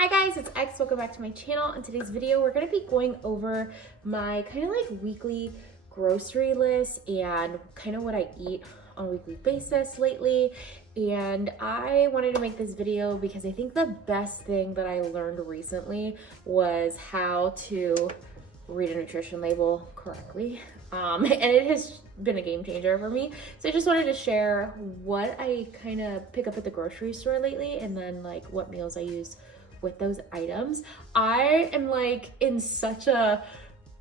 Hi guys, it's X. Welcome back to my channel. In today's video, we're going to be going over my kind of like weekly grocery list and kind of what I eat on a weekly basis lately. And I wanted to make this video because I think the best thing that I learned recently was how to read a nutrition label correctly. And it has been a game changer for me. So I just wanted to share what I kind of pick up at the grocery store lately and then like what meals I use with those items. I am like in such a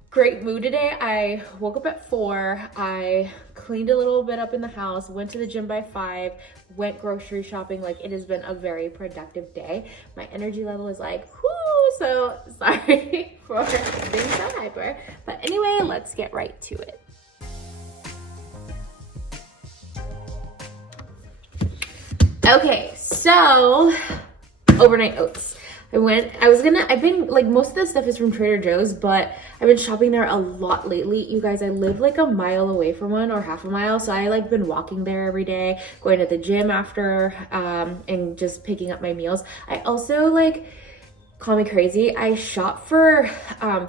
great mood today. I woke up at 4, I cleaned a little bit up in the house, went to the gym by 5, went grocery shopping. Like it has been a very productive day. My energy level is like, whoo, so sorry for being so hyper. But anyway, let's get right to it. Okay, so overnight oats. I've been like, most of this stuff is from Trader Joe's, but I've been shopping there a lot lately. You guys, I live like a mile away from one or half a mile. So I like been walking there every day, going to the gym after, and just picking up my meals. I also like, call me crazy, I shop for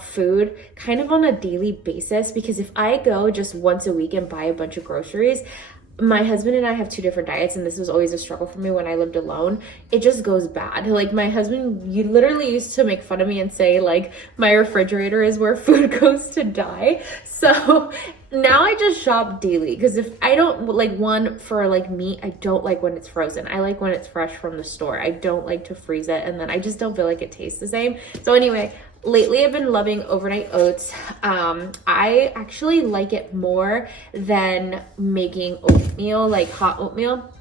food kind of on a daily basis, because if I go just once a week and buy a bunch of groceries, my husband and I have 2 different diets, and this was always a struggle for me when I lived alone. It just goes bad. Like my husband, you literally used to make fun of me and say like my refrigerator is where food goes to die. So now I just shop daily, because if I don't like, one for like meat, I don't like when it's frozen. I like when it's fresh from the store. I don't like to freeze it, and then I just don't feel like it tastes the same. So anyway, lately I've been loving overnight oats. I actually like it more than making oatmeal, like hot oatmeal.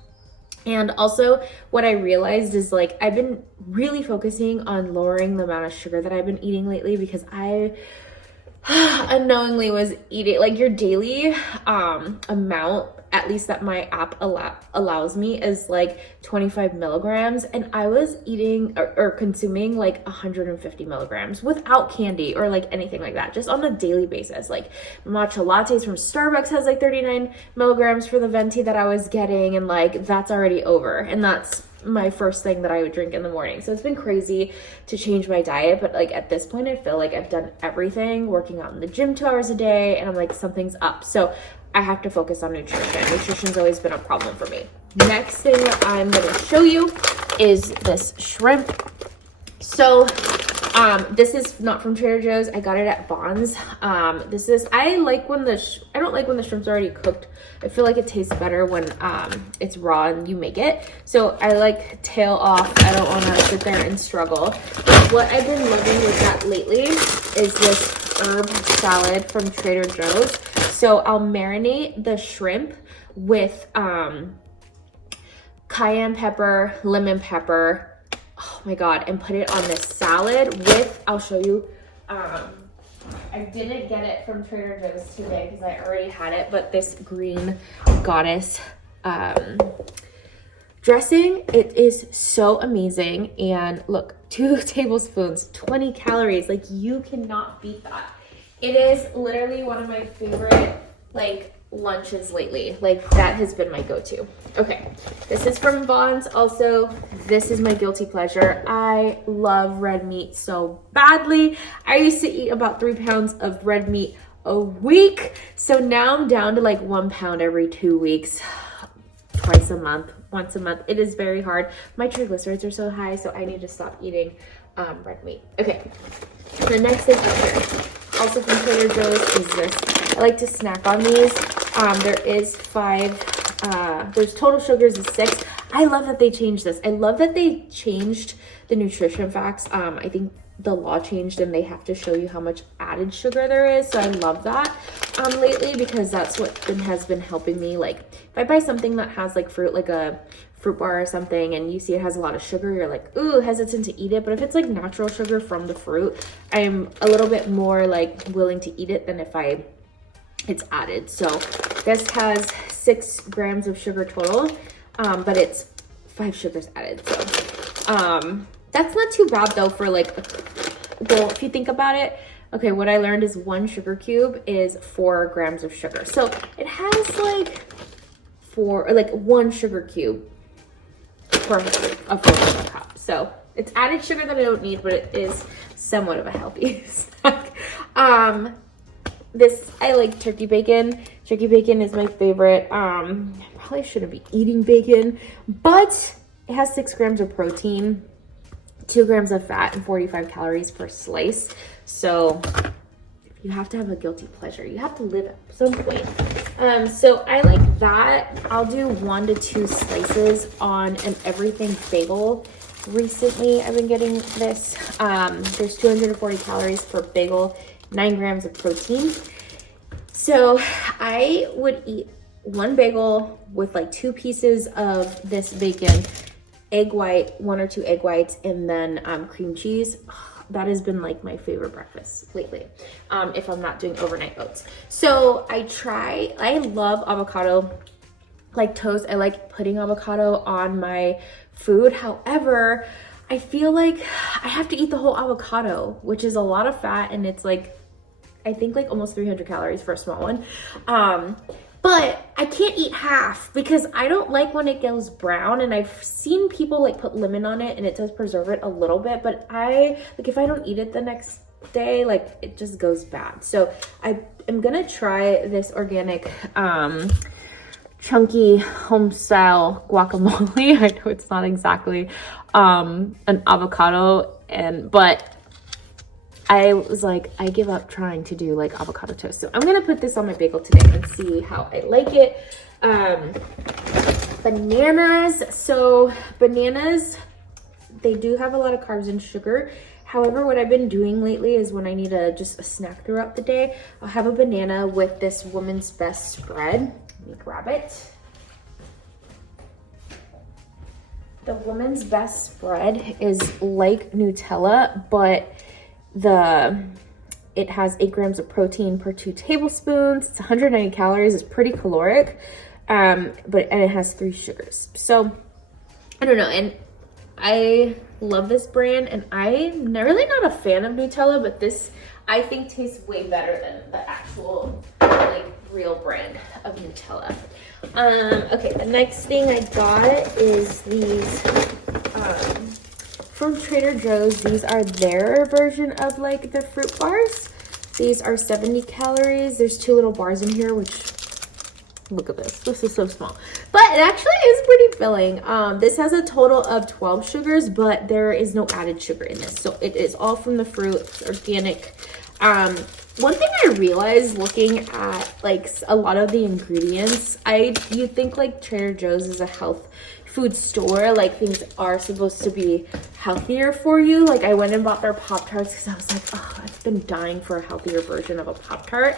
And also what I realized is like, I've been really focusing on lowering the amount of sugar that I've been eating lately, because I unknowingly was eating like your daily amount, at least that my app allows me, is like 25 milligrams, and I was eating or consuming like 150 milligrams without candy or like anything like that, just on a daily basis. Like matcha lattes from Starbucks has like 39 milligrams for the venti that I was getting, and like that's already over, and that's my first thing that I would drink in the morning. So it's been crazy to change my diet, but like at this point I feel like I've done everything, working out in the gym 2 hours a day, and I'm like, something's up. So I have to focus on nutrition. Nutrition's always been a problem for me. Next thing I'm gonna show you is this shrimp. So this is not from Trader Joe's. I got it at Vons. I don't like when the shrimp's already cooked. I feel like it tastes better when it's raw and you make it. So I like tail off. I don't want to sit there and struggle. What I've been loving with that lately is this herb salad from Trader Joe's. So I'll marinate the shrimp with cayenne pepper, lemon pepper, oh my god, and put it on this salad with, I'll show you, I didn't get it from Trader Joe's today because I already had it, but this green goddess dressing, it is so amazing. And look, 2 tablespoons, 20 calories, like you cannot beat that. It is literally one of my favorite like lunches lately. Like that has been my go-to. Okay, this is from Vons. Also, this is my guilty pleasure. I love red meat so badly. I used to eat about 3 pounds of red meat a week. So now I'm down to like 1 pound every 2 weeks, twice a month, once a month. It is very hard. My triglycerides are so high, so I need to stop eating red meat. Okay, the next thing up here, also from Trader Joe's, is this. I like to snack on these. There is 5, there's total sugars is 6. I love that they changed this. I love that they changed the nutrition facts. I think the law changed and they have to show you how much added sugar there is. So I love that lately, because that's what has been helping me. Like if I buy something that has like fruit, like a fruit bar or something, and you see it has a lot of sugar, you're like, ooh, hesitant to eat it. But if it's like natural sugar from the fruit, I'm a little bit more like willing to eat it than if it's added. So this has 6 grams of sugar total, but it's 5 sugars added. So that's not too bad though for like, well, if you think about it. Okay, what I learned is 1 sugar cube is 4 grams of sugar. So it has like 1 sugar cube per a 4 cup. So It's added sugar that I don't need, but it is somewhat of a healthy snack. This, I like turkey bacon. Turkey bacon is my favorite. I probably shouldn't be eating bacon, but it has 6 grams of protein, 2 grams of fat, and 45 calories per slice. So you have to have a guilty pleasure. You have to live at some point. So I like that. I'll do 1 to 2 slices on an everything bagel. Recently, I've been getting this. There's 240 calories per bagel, 9 grams of protein. So I would eat 1 bagel with like 2 pieces of this bacon, egg white, 1 or 2 egg whites, and then cream cheese. That has been like my favorite breakfast lately, if I'm not doing overnight oats. So I love avocado, like toast. I like putting avocado on my food. However, I feel like I have to eat the whole avocado, which is a lot of fat, and it's like, I think like almost 300 calories for a small one. But I can't eat half because I don't like when it goes brown, and I've seen people like put lemon on it and it does preserve it a little bit, but if I don't eat it the next day, like it just goes bad. So I am gonna try this organic chunky home style guacamole. I know it's not exactly an avocado, but I was like, I give up trying to do like avocado toast. So I'm gonna put this on my bagel today and see how I like it. Bananas. So bananas, they do have a lot of carbs and sugar. However, what I've been doing lately is when I need just a snack throughout the day, I'll have a banana with this Woman's Best spread. Let me grab it. The Woman's Best spread is like Nutella, but it has 8 grams of protein per 2 tablespoons. It's 190 calories. It's pretty caloric, and it has 3 sugars. So I don't know, and I love this brand, and I'm really not a fan of Nutella, but this I think tastes way better than the actual like real brand of Nutella. Okay, the next thing I got is these from Trader Joe's. These are their version of like the fruit bars. These are 70 calories. There's 2 little bars in here, which, look at this. This is so small. But it actually is pretty filling. This has a total of 12 sugars, but there is no added sugar in this. So it is all from the fruit. It's organic. One thing I realized looking at like a lot of the ingredients, you think like Trader Joe's is a health food store, like things are supposed to be healthier for you. Like I went and bought their Pop-Tarts because I was like, oh, I've been dying for a healthier version of a Pop-Tart.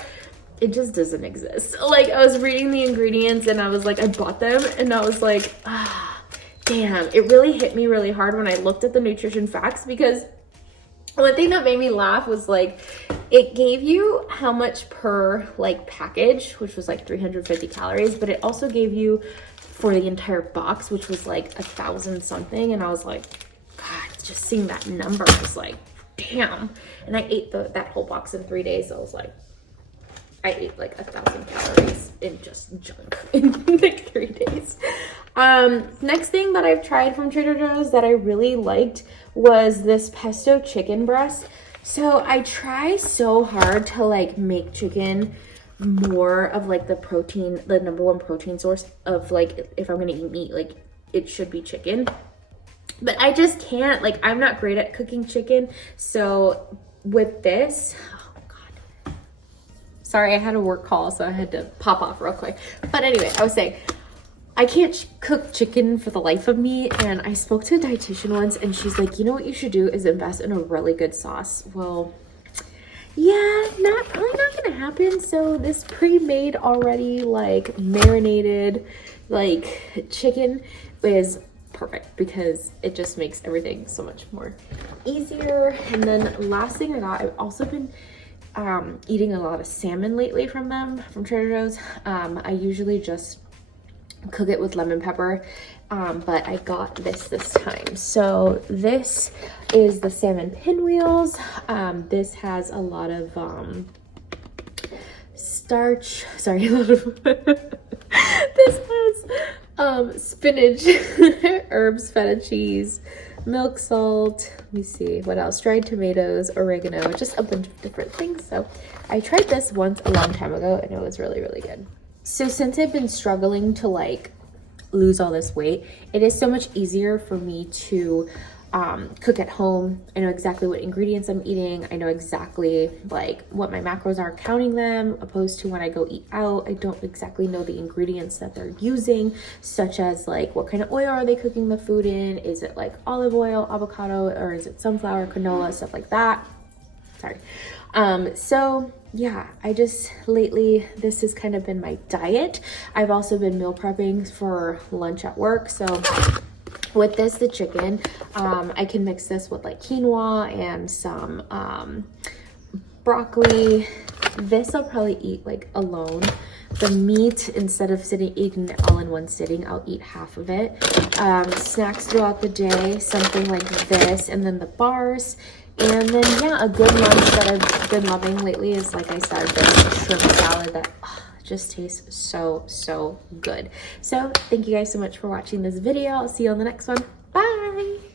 It just doesn't exist. Like I was reading the ingredients and I was like, I bought them and I was like, damn, it really hit me really hard when I looked at the nutrition facts, because one thing that made me laugh was like, it gave you how much per like package, which was like 350 calories, but it also gave you for the entire box, which was like 1,000 something. And I was like, God, just seeing that number was like, damn. And I ate that whole box in 3 days. So I was like, I ate like 1,000 calories in just junk in like 3 days. Next thing that I've tried from Trader Joe's that I really liked was this pesto chicken breast. So I try so hard to like make chicken more of like the protein, the number 1 protein source of like, if I'm gonna eat meat, like it should be chicken, but I just can't. Like I'm not great at cooking chicken. So with this, oh God, sorry, I had a work call, so I had to pop off real quick. But anyway, I was saying, I can't cook chicken for the life of me, and I spoke to a dietitian once and she's like, you know what you should do is invest in a really good sauce. Well, yeah, probably not gonna happen. So this pre-made already like marinated like chicken is perfect because it just makes everything so much more easier. And then last thing I got, I've also been eating a lot of salmon lately from Trader Joe's. I usually just cook it with lemon pepper, but I got this time. So this is the salmon pinwheels. This has a lot of starch, sorry, a lot of this has spinach, herbs, feta cheese, milk, salt, let me see, what else? Dried tomatoes, oregano, just a bunch of different things. So I tried this once a long time ago and it was really, really good. So since I've been struggling to like lose all this weight, it is so much easier for me to cook at home. I know exactly what ingredients I'm eating. I know exactly like what my macros are, counting them, opposed to when I go eat out. I don't exactly know the ingredients that they're using, such as like what kind of oil are they cooking the food in? Is it like olive oil, avocado, or is it sunflower, canola, stuff like that? Sorry. So yeah, I just lately, this has kind of been my diet. I've also been meal prepping for lunch at work. So with this, the chicken, I can mix this with like quinoa and some broccoli. This I'll probably eat like alone. The meat, instead of eating it all in one sitting, I'll eat half of it. Snacks throughout the day, something like this, and then the bars. And then, yeah, a good lunch that I've been loving lately is, like I said, this shrimp salad that just tastes so, so good. So thank you guys so much for watching this video. I'll see you on the next one. Bye.